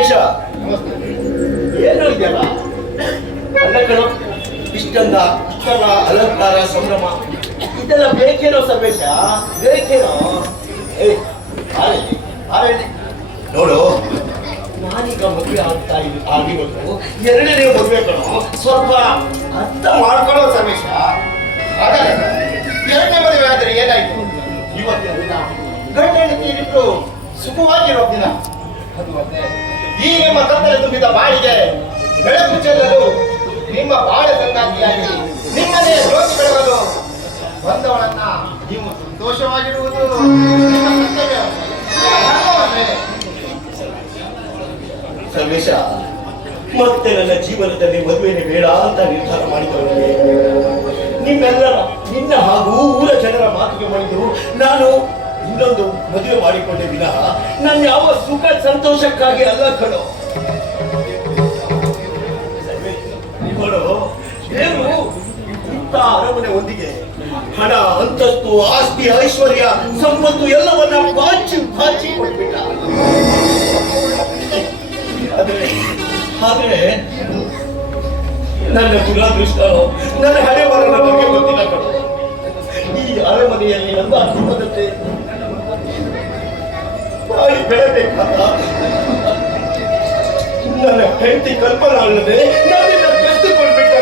ಸರ್ವೇಶ, ಏನು ಇದೆಯಲ್ಲ ಅಲ್ಲ ಕಣೋ, ಇಷ್ಟೆಲ್ಲ ಅಲಂಕಾರ ಸಂಭ್ರಮ ಇದೆಲ್ಲ ಬೇಕೇನೋ ಸರ್ವೇಶ, ಬೇಕೇನೋ? ನೋಡು, ನಾನೀಗ ಮದುವೆ ಆಗಿರೋದು ಎರಡನೇ ಮದುವೆ ಕಣೋ, ಸ್ವಲ್ಪ ಅರ್ಥ ಮಾಡ್ಕೊಳ್ಳೋ ಸರ್ವೇಶ. ಹಾಗಾದ್ರೆ ಎರಡನೇ ಮದುವೆ ಆದ್ರೆ ಏನಾಯ್ತು? ಇವತ್ತಿನ ದಿನ ಗಂಡ ಹೆಂಡತಿ ಸುಖವಾಗಿರೋ ದಿನ. ಅದು ಮತ್ತೆ ಈ ನಿಮ್ಮ ಕತ್ತಲೆ ತುಂಬಿದ ಬಾಳಿಗೆ ಬೆಳಕು ಚೆಲ್ಲಲು, ನಿಮ್ಮ ಬಾಳ ಸಂಗಾತಿಯಾಗಿ ನಿಮ್ಮನೆ ಜ್ಯೋತಿ ಬೆಳಗಲು ಬಂದವಳನ್ನ ನೀವು ಸಂತೋಷವಾಗಿರುವುದು ನಿಮ್ಮ ಕರ್ತವ್ಯ. ಸರ್ವೇಶ, ಮತ್ತೆ ನನ್ನ ಜೀವನದಲ್ಲಿ ಮದುವೆನೇ ಬೇಡ ಅಂತ ನಿರ್ಧಾರ ಮಾಡಿದವನಿಗೆ ನಿನ್ನ ಹಾಗೂ ಊರ ಜನರ ಮಾತಿಗೆ ಮಾಡಿದ್ದು ನಾನು ಇನ್ನೊಂದು ಮದುವೆ ಮಾಡಿಕೊಂಡೆ ವಿನಃ ನನ್ನ ಯಾವ ಸುಖ ಸಂತೋಷಕ್ಕಾಗಿ ಅಲ್ಲ ಕಣೋ. ದೇವರು ಇಂಥ ಅರಮನೆ ಒಂದಿಗೆ ಹಣ, ಅಂತಸ್ತು, ಆಸ್ತಿ, ಐಶ್ವರ್ಯ, ಸಂಪತ್ತು ಎಲ್ಲವನ್ನ ಬಾಚಿ ಕೊಟ್ಬಿಟ್ಟ. ಆದ್ರೆ ನನ್ನ ದುರಾದೃಷ್ಟ, ನನ್ನ ಹಣೆ ಬರ ನನಗೆ ಗೊತ್ತಿಲ್ಲ ಕಣೋ. ಈ ಅರಮನೆಯಲ್ಲಿ ನನ್ನ ಅನುಭವದಂತೆ ಬಾಳಿ ಬೆಳಬೇಕಾದ ನನ್ನ ಹೆಂಡತಿ ಕಲ್ಪನಾ ಅಲ್ಲದೆ ನನ್ನಿಂದ ಕಷ್ಟಕೊಂಡ್ಬಿಟ್ಟ.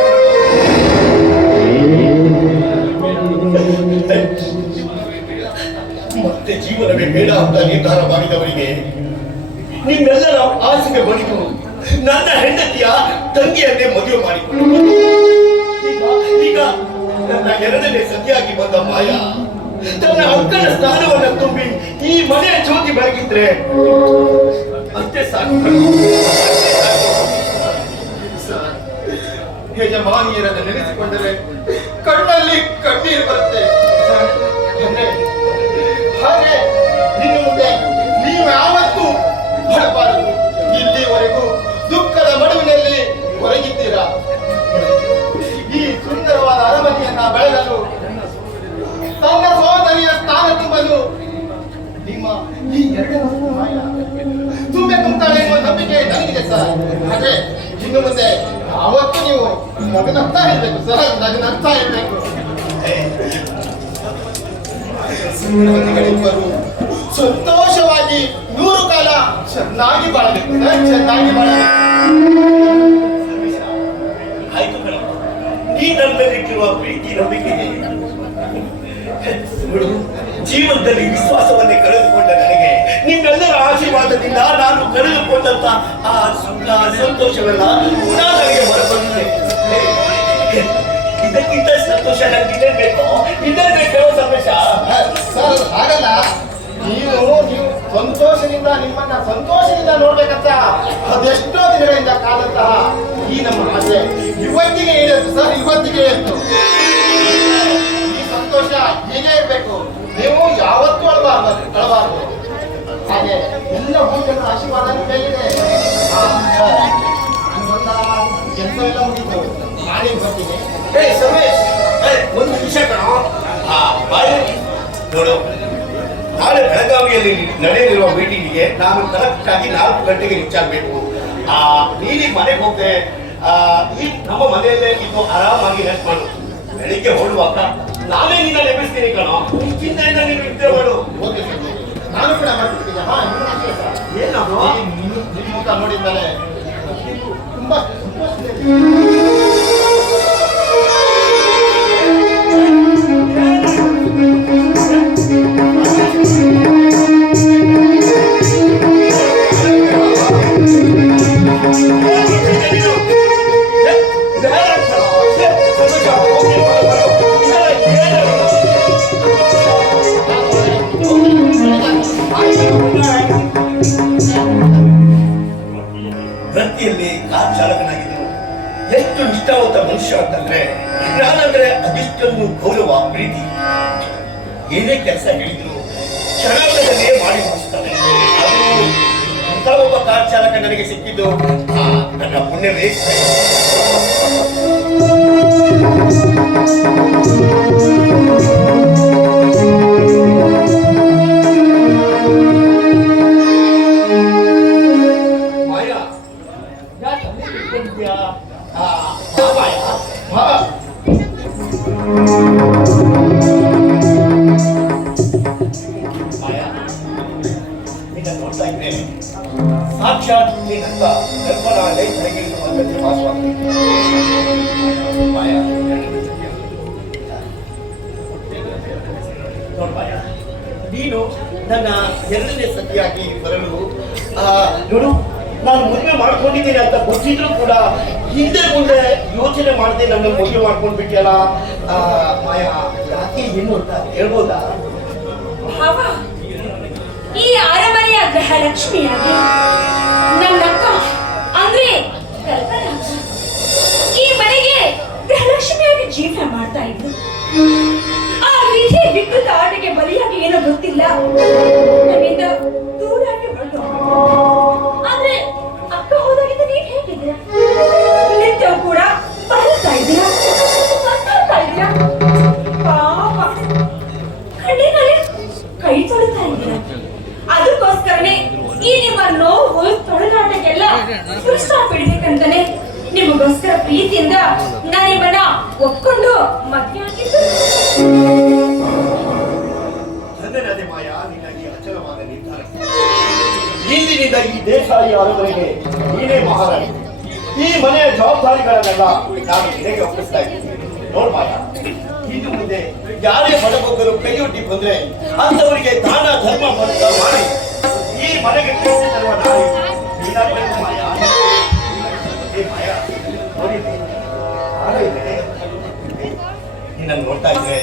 ಮತ್ತೆ ಜೀವನವೇ ಬೇಡ ಅಂತ ನಿರ್ಧಾರ ಮಾಡಿದವರಿಗೆ ನಿಮ್ಮೆಲ್ಲರ ಆಸೆಗೆ ಬಳಿದು ನನ್ನ ಹೆಂಡತಿಯ ತಂಗಿಯನ್ನೇ ಮದುವೆ ಮಾಡಿಕೊಂಡು ಈಗ ನನ್ನ ಎರಡನೇ ಸತಿಯಾಗಿ ಬಂದ ಮಾಯ ತನ್ನ ಅಕ್ಕನ ಸ್ಥಾನವನ್ನ ತುಂಬಿ ಈ ಮನೆಯ ಜ್ಯೋತಿ ಬೆಳಗಿದ್ರೆ ಅಷ್ಟೇ ಸಾಕು. ಯಜಮಾನಿಯರನ್ನು ನೆನೆಸಿಕೊಂಡರೆ ಕಣ್ಣಲ್ಲಿ ಕಣ್ಣೀರು ಬರುತ್ತೆ. ಹಾಗೆ ಇನ್ನು ಮುಂದೆ ನೀವು ಯಾವತ್ತೂ ಹೊರಬಾರದು. ಇಲ್ಲಿವರೆಗೂ ದುಃಖದ ಮಡುವಿನಲ್ಲಿ ಹೊರಗಿದ್ದೀರಾ. ಈ ಸುಂದರವಾದ ಅರಮನೆಯನ್ನ ಬೆಳೆಸಲು, ತನ್ನ ಸಹೋದರಿಯ ಸ್ಥಾನ ತುಂಬಲು ನಿಮ್ಮ ಈ ತುಂಬುತ್ತಾಳೆ ಎನ್ನುವ ನಂಬಿಕೆ ನನಗಿದೆ ಸರ್. ಆದ್ರೆ ಇನ್ನು ಮುಂದೆ ಅವತ್ತು ನೀವು ನಗನಗ್ತಾ ಇರ್ಬೇಕು ಸರ್, ನಗನಗ್ತಾ ಇರ್ಬೇಕು. ಇಬ್ಬರು ಸಂತೋಷವಾಗಿ 100 ಕಾಲ ಚೆನ್ನಾಗಿ ಬಾಳಬೇಕು ಸರ್, ಚೆನ್ನಾಗಿ ಬಾಳಬೇಕು. ಆಯ್ತು ಕಣ, ನೀ ನನ್ನ ಮೇಲಿಟ್ಟಿರುವ ಪ್ರೀತಿ ನಂಬಿಕೆಗೆ ಜೀವನದಲ್ಲಿ ವಿಶ್ವಾಸವನ್ನೇ ಕಳೆದುಕೊಂಡ ನನಗೆ ನಿಮ್ಮೆಲ್ಲರ ಆಶೀರ್ವಾದದಿಂದ ನಾನು ಕಳೆದುಕೊಂಡಂತ ಆ ಸುಖ ಸಂತೋಷವೆಲ್ಲ ಪುನಃ ನನಗೆ ಹೊರಬಂದಿದೆ. ಇದಕ್ಕಿಂತ ಸಂತೋಷ ನನಗೆ ಇದೇ ಬೇಕೋ ಸಂತೋಷ ಸರ್. ಹಾಗಲ್ಲ, ನೀವು ಸಂತೋಷದಿಂದ ನಿಮ್ಮನ್ನ ಸಂತೋಷದಿಂದ ನೋಡ್ಬೇಕಂತ ಅದೆಷ್ಟೋ ದಿನಗಳಿಂದ ಕಾದಂತಹ ಈ ನಮ್ಮ ಆಸೆ ಇವತ್ತಿಗೆ ಇರುತ್ತೆ ಸರ್, ಇವತ್ತಿಗೆ ಇತ್ತು. ಈ ಸಂತೋಷ ಹೀಗೆ ಇರ್ಬೇಕು. ನೀವು ಯಾವತ್ತೂ ಅಳಬಾರ್ದು. ಹಾಗೆ ಎಲ್ಲ ಭೂಜನ ಆಶೀರ್ವಾದ ನಿಮಗಿದೆ. ಕೆಲಸ ಎಲ್ಲ ಮುಗಿತು, ನಾಳೆ ಬರ್ತೀನಿ. ಸರ್ವೇಶ್, ಒಂದು ವಿಷಯ ಕಣ, ನೋಡು, ನಾಳೆ ಬೆಳಗಾವಿಯಲ್ಲಿ ನಡೆಯಲಿರುವ ಮೀಟಿಂಗಿಗೆ ನಾನು ಕರೆಕ್ಟ್ ಆಗಿ 4 ಗಂಟೆಗೆ ರೀಚ್ ಆಗ್ಬೇಕು. ನೀರಿಗೆ ಮನೆಗೆ ಹೋಗ್ದೆ ಈ ನಮ್ಮ ಮನೆಯಲ್ಲೇ ಇದು ಆರಾಮಾಗಿ ರೆಸ್ಟ್ ಮಾಡು. ಬೆಳಿಗ್ಗೆ ಹೊರಡುವಾಗ ನಾನೇ ನಿನ್ನ ನೆಪಿಸ್ತೀನಿ ಕಣೋ, ಚಿಂತೆಯಿಂದ ನೀನು ನಿದ್ದೆ ಮಾಡು. ನಾನು ಕೂಡ ಮಾಡ್ಬಿಡ್ತೀನಿ. ಏನದು ನಿಮ್ಮ ಮುಖ ನೋಡಿದ್ಮೇಲೆ ತುಂಬಾ ವೃತ್ತಿಯಲ್ಲಿ ಕಾರ್ ಚಾಲಕನಾಗಿದ್ದು ಎಷ್ಟು ನಿಷ್ಠಾವಂತ ಮನುಷ್ಯ ಅಂತಂದ್ರೆ ನಾನಂದ್ರೆ ಅದಿಷ್ಟೊಂದು ಗೌರವ, ಪ್ರೀತಿ. ಏನೇ ಕೆಲಸ ಹೇಳಿದ್ರು ಕ್ಷಣಾರ್ಧದಲ್ಲೇ ಮಾಡಿ ಮುಗಿಸ್ತಾನೆ. ಅದು ಒಬ್ಬ ಕಾರ್ ಚಾಲಕ ನನಗೆ ಸಿಕ್ಕಿದ್ದು ನನ್ನ ಪುಣ್ಯವೇ. ಮಾಯಾ, ನನ್ನ ಎರಡನೇ ಸತಿಯಾಗಿ ಬರಲು ನೋಡು, ನಾನು ಮದುವೆ ಮಾಡ್ಕೊಂಡಿದ್ದೀನಿ ಅಂತ ಗೊತ್ತಿದ್ರು ಕೂಡ ಹಿಂದೆ ಮುಂದೆ ಯೋಚನೆ ಮಾಡದೆ ನನ್ನ ಮದುವೆ ಮಾಡ್ಕೊಂಡ್ಬಿಟ್ಟಿಯಲ್ಲ. ಮಾಯಾ, ಯಾಕೆ ಏನು ಅಂತ ಹೇಳ್ಬೋದಾ? ಭಾವ, ಈ ಅರಮನೆಯ ಗೃಹಲಕ್ಷ್ಮಿಯಾಗಿ ನನ್ನಕ್ಕ ಅಂದ್ರೆ ಕಲ್ಪನಾ ಈ ಮನೆಗೆ ಗೃಹಲಕ್ಷ್ಮಿಯಾಗಿ ಜೀವನ ಮಾಡ್ತಾ ಇದ್ದು, ಆ ವಿಧಿ ವಿಕೃತ ಆಟಕ್ಕೆ ಬಲಿಯಾಗಿ ಏನೋ ಗೊತ್ತಿಲ್ಲ ನಮ್ಮಿಂದ ದೂರಾಗಿ ಹೊರಟು. ಆದ್ರೆ ಅಕ್ಕ ಹೋದಾಗಿಂದ ನೀವ್ ಹೇಗಿದ್ದೀರಾ? ನಿತ್ಯ ಕೂಡ ಬರತಾ ಇದ್ದೀರಾ, ಮಾತಾಡ್ತಾ ಇದ್ದೀರಾ. ಪಾಪ ಕಣ್ಣಿನಲ್ಲಿ ಕೈ ತೊಳಿತಾ ಇದ್ದೀರಾ. ಅದಕ್ಕೋಸ್ಕರನೇ ಈ ನಿಮ್ಮ ನೋವು ತೊಳೆದಾಟಕ್ಕೆಲ್ಲ ಫುಲ್ ಸ್ಟಾಪ್ ಇಡ್ಬೇಕಂತಾನೆ ನಿಮಗೋಸ್ಕರ ಪ್ರೀತಿಯಿಂದ ನಾನು ನಿಮ್ಮನ್ನ ಒಪ್ಕೊಂಡು ಮದುವೆ ಆಗಿದ್ದು. ಧನ್ಯವಾದ ಮಾಯಾ, ನಿನಗೆ ಅಚಲವಾದ ನಿರ್ಧಾರ. ಇಂದಿನಿಂದ ಈ ದೇಸಾಯಿ ಅರಮನೆಗೆ ನೀನೇ ಮಹಾರಾಣಿ. ಈ ಮನೆಯ ಜವಾಬ್ದಾರಿಗಳನ್ನೆಲ್ಲ ನಾನು ನಿನಗೆ ಒಪ್ಪಿಸ್ತಾ ಇದ್ದೀನಿ. ನೋಡ್ ಮಾಯಾ, ಇನ್ನು ಮುಂದೆ ಯಾರೇ ಬಡಬಗ್ಗರು ಕೈಯೊಡ್ಡಿ ಬಂದ್ರೆ ಅಂತವರಿಗೆ ದಾನ ಧರ್ಮ ಮಾಡಿ ಈ ಮನೆಗೆ ಕೀರ್ತಿ ತರುವ ನಾಯಿ ನೀನಾಗಬೇಕು ಮಾಯಾ. ಮಾಯಾ, ನೋಡಿದ್ದೆ ನಿನ್ನನ್ನು ನೋಡ್ತಾ ಇದ್ರೆ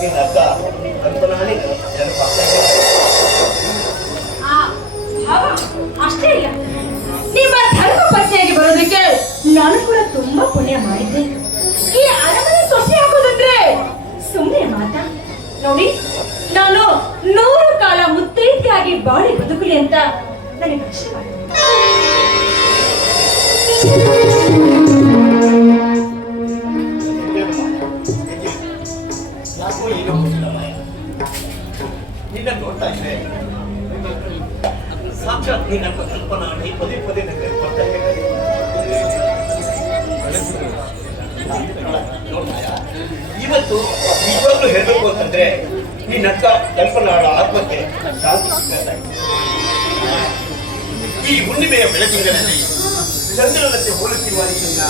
ನಿನ್ನ ಅಕ್ಕ ಕಲ್ಪನಾನೇ ನೆನಪಾಗ್ತಾ ಇದೆ. ಅಷ್ಟೇ ಇಲ್ಲ, ನಿಮ್ಮ ಧರ್ಮ ಪತ್ನಿಯಾಗಿ ಬರೋದಕ್ಕೆ ನಾನು ಕೂಡ ತುಂಬಾ ಪುಣ್ಯ ಮಾಡಿದ್ದೆ. ಈ ಅರಮನೆ ಸೊಸೆ ಹಾಕೋದಂದ್ರೆ ಸುಮ್ಮನೆ ಮಾತಾ? ನೋಡಿ, ನಾನು 100 ಕಾಲ ಮುತ್ತೈದೆಯಾಗಿ ಬಾಳಿ ಬದುಕಲಿ ಅಂತ ನನಗೆ ಆಶೀರ್ವಾದ. ಯಾಕೋ ಏನೋ ಗೊತ್ತಿಲ್ಲ ಮಾಯ, ನಿನ್ನ ನೋಡ್ತಾ ಇದ್ರೆ ಸಾಕ್ಷಾತ್ ನಿನ್ನ ಕಲ್ಪನಾ ಪದೇ ಪದೇ ನನಗೆ ಬರ್ತಾ ಇದೆ. ಇವತ್ತು ನಿಜವಾಗ್ಲೂ ಹೇಳ್ಬೇಕು ಅಂತಂದ್ರೆ ನಿನ್ನ ಅಕ್ಕ ಕಲ್ಪನಾಳ ಆತ್ಮಕ್ಕೆ ಶಾಂತಿ ಸಿಗ್ತಾ ಇದೆ. ಈ ಹುಣ್ಣಿಮೆಯ ಬೆಳಕಿನಲ್ಲಿ ಚಂದ್ರನಂತೆ ಹೋಲುತ್ತಿರುವ ನಿನ್ನ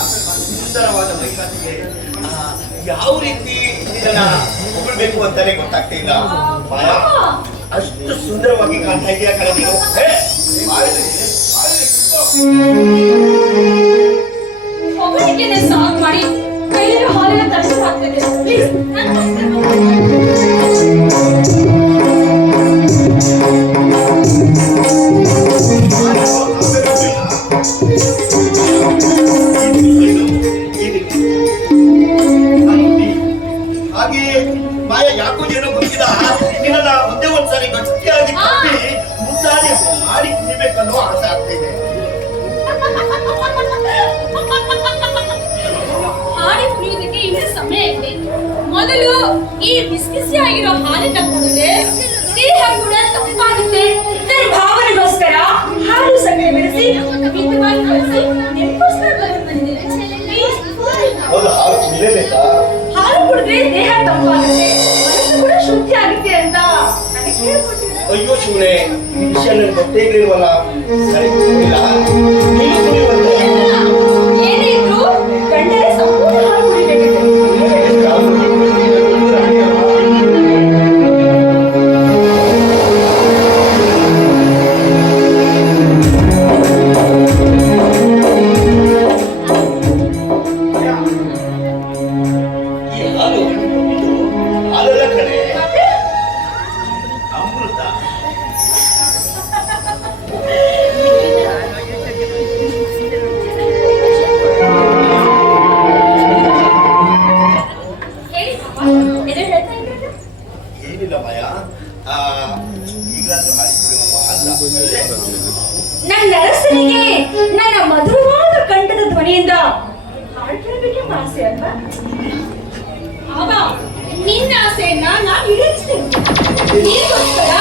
ಸುಂದರವಾದ ಮೈಕಾತಿಗೆ ಯಾವ ರೀತಿ ಇದನ್ನ ಹೊಗಳ್ಬೇಕು ಅಂತಾನೆ ಗೊತ್ತಾಗ್ತಾ ಇಲ್ಲ ಮಾಯಾ. ಅಷ್ಟು ಸುಂದರವಾಗಿ ಕಾಣ್ತಾ ಇದೆಯಾ ಕಣ ನೀನು. ಹೊಗಳಿಕೆನೆ ಸಾಕು ಮಾಡಿ ಕೈಲಿರೋ ಹಾಲಿನ ತರಿಸಿ ಹಾಕ್ತಿದ್ದೆ. ಪ್ಲೀಸ್ ಹಾಗೆ ಮಾಯ, ಯಾಕೋ ಏನೋ ಗೊತ್ತಿಲ್ಲ, ನಿನ್ನ ಒಂದೇ ಒಂದ್ಸರಿ ಗಟ್ಟಿಯಾಗಿ ಕಟ್ಟಿ ಮುದ್ದಾಡಿ ಮಾಡಿ ಕುಡಿಬೇಕನ್ನೋ ಆಸೆ ಆಗ್ತಿದೆ. ಹಾಡಿ ಕುಡಿಯೋದಕ್ಕೆ ಇನ್ನೂ ಸಮಯ ಇದೆ. ಮೊದಲು ಈ ಬಿಸಿ ಆಗಿರೋ ಹಾಲಿನ ಕುಡಿದ್ರೆ ದೇಹ ಕೂಡ ತಂಪಾಗುತ್ತೆ. ನನ್ನ ಭಾವನೆಗೋಸ್ಕರ ಹಾಲು ಸಂಗೆ ಬೆಳೆಸಿ ಮಿತವಾಗಿ ಕಳಿಸಿ ನಿಮಗೋಸ್ಕರ ಬಂದಿದ್ದೇನೆ. ಹೌದು, ಹಾಲು ಕುಡಿಲೇಬೇಕಾ? ಹಾಲು ಕುಡಿದ್ರೆ ದೇಹ ತಂಪಾಗುತ್ತೆ, ಮನಸ್ಸು ಕೂಡ ಶುದ್ಧಿ ಆಗುತ್ತೆ ಅಂತ ನನಗೆ ಹೇಳ್ಕೊಟ್ಟಿದ್ದಾರೆ. ಅಯ್ಯೋ ಶಿವನೇ, ಈ ವಿಷಯ ನನಗೆ ಗೊತ್ತೇ ಇರಲಿಲ್ವಲ್ಲ. ಸರಿ, ಕುಡಿಲ್ಲ ನೀನು ಕುಡಿಯುವಂತೆ. ಏನೇ ಇದ್ರು ಗಂಡರೇ ಸಂಪೂರ್ಣ ಹಾಲು ಕುಡಿಬೇಕಿದೆ. ನನ್ನ ಅರಸನಿಗೆ ನನ್ನ ಮಧುರವಾದ ಕಂಠದ ಧ್ವನಿಯಿಂದ ಹಾಡು ಕೇಳಬೇಕೆ ಆಸೆ ಅಲ್ವಾ? ಆಗ ನಿನ್ನ ಆಸೆಯನ್ನ ನಾನು ಈಡೇರಿಸ್ತೇನೆ. ನೀರಿಗೋಸ್ಕರ